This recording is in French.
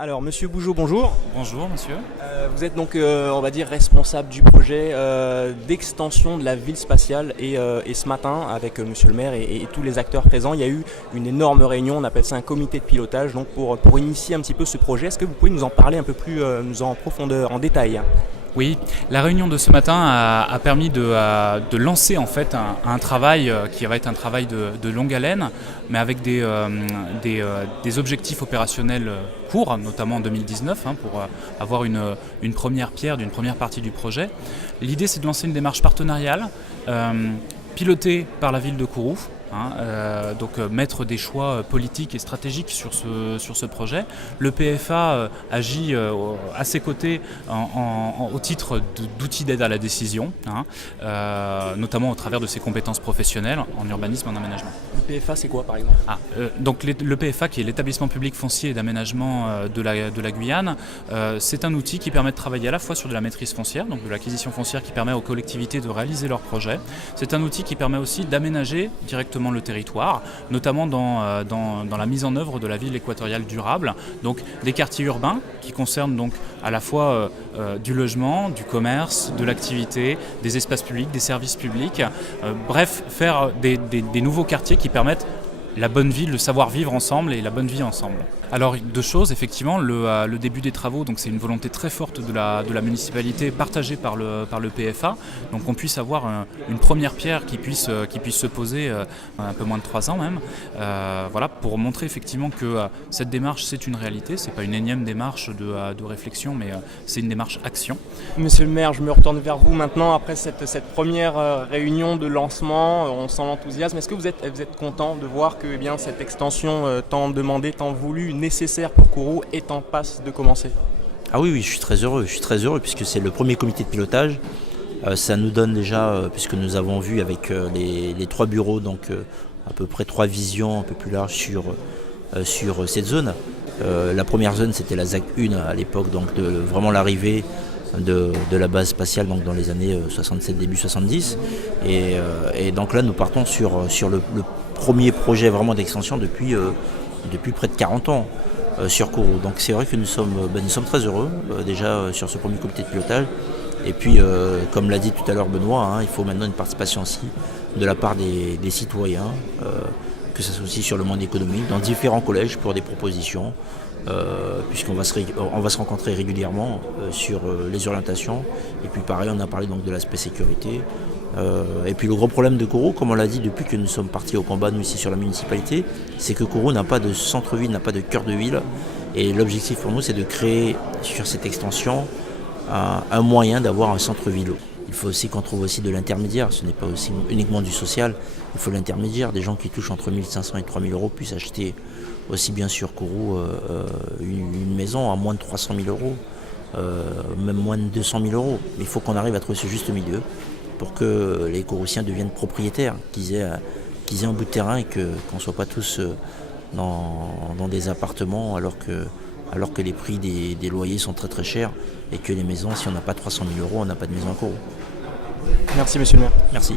Alors, Monsieur Bougeot, bonjour. Bonjour monsieur. Vous êtes donc, on va dire, responsable du projet d'extension de la ville spatiale et ce matin, avec Monsieur le maire et tous les acteurs présents, il y a eu une énorme réunion, on appelle ça un comité de pilotage, donc pour initier un petit peu ce projet. Est-ce que vous pouvez nous en parler un peu plus en profondeur, en détail? Oui, la réunion de ce matin a permis de lancer en fait un travail qui va être un travail de longue haleine, mais avec des objectifs opérationnels courts, notamment en 2019, pour avoir une première pierre d'une première partie du projet. L'idée, c'est de lancer une démarche partenariale pilotée par la ville de Kourou. Donc mettre des choix politiques et stratégiques sur ce projet. Le PFA agit à ses côtés au titre d'outils d'aide à la décision, notamment au travers de ses compétences professionnelles en urbanisme et en aménagement. Le PFA, c'est quoi par exemple? Donc le PFA, qui est l'établissement public foncier et d'aménagement de la Guyane, c'est un outil qui permet de travailler à la fois sur de la maîtrise foncière, donc de l'acquisition foncière qui permet aux collectivités de réaliser leurs projets. C'est un outil qui permet aussi d'aménager directement le territoire, notamment dans la mise en œuvre de la ville équatoriale durable, donc des quartiers urbains qui concernent donc à la fois du logement, du commerce, de l'activité, des espaces publics, des services publics, bref, faire des nouveaux quartiers qui permettent la bonne ville, le savoir-vivre ensemble et la bonne vie ensemble. Alors deux choses, effectivement, le début des travaux, donc c'est une volonté très forte de la municipalité partagée par le PFA, donc qu'on puisse avoir une première pierre qui puisse se poser un peu moins de 3 ans même, voilà, pour montrer effectivement que cette démarche c'est une réalité, c'est pas une énième démarche de réflexion, mais c'est une démarche action. Monsieur le maire, je me retourne vers vous maintenant après cette première réunion de lancement. On sent l'enthousiasme. Est-ce que vous êtes content de voir que cette extension tant demandée, tant voulue, nécessaire pour Kourou est en passe de commencer? Ah oui, je suis très heureux. Je suis très heureux puisque c'est le premier comité de pilotage. Ça nous donne déjà, puisque nous avons vu avec les 3 bureaux, donc à peu près 3 visions un peu plus larges sur cette zone. La première zone, c'était la ZAC 1 à l'époque, donc de vraiment l'arrivée de la base spatiale, donc dans les années 67, début 70. Et donc là, nous partons sur le premier projet vraiment d'extension depuis près de 40 ans sur Kourou. Donc c'est vrai que nous sommes très heureux déjà sur ce premier comité de pilotage. Et puis, comme l'a dit tout à l'heure Benoît, il faut maintenant une participation aussi de la part des citoyens, que ce soit aussi sur le monde économique, dans différents collèges pour des propositions, puisqu'on va se rencontrer régulièrement sur les orientations. Et puis pareil, on a parlé donc de l'aspect sécurité. Et puis le gros problème de Kourou, comme on l'a dit depuis que nous sommes partis au combat, nous ici sur la municipalité, c'est que Kourou n'a pas de centre-ville, n'a pas de cœur de ville. Et l'objectif pour nous, c'est de créer sur cette extension un moyen d'avoir un centre-ville. Il faut aussi qu'on trouve aussi de l'intermédiaire, ce n'est pas aussi uniquement du social, il faut l'intermédiaire, des gens qui touchent entre 1 500 et 3 000 euros puissent acheter aussi bien sur Kourou une maison à moins de 300 000 euros, même moins de 200 000 euros. Il faut qu'on arrive à trouver ce juste milieu pour que les Kouroussiens deviennent propriétaires, qu'ils aient un bout de terrain et qu'on ne soit pas tous dans des appartements alors que les prix des loyers sont très très chers et que les maisons, si on n'a pas 300 000 euros, on n'a pas de maison à Kourou. Merci monsieur le maire. Merci.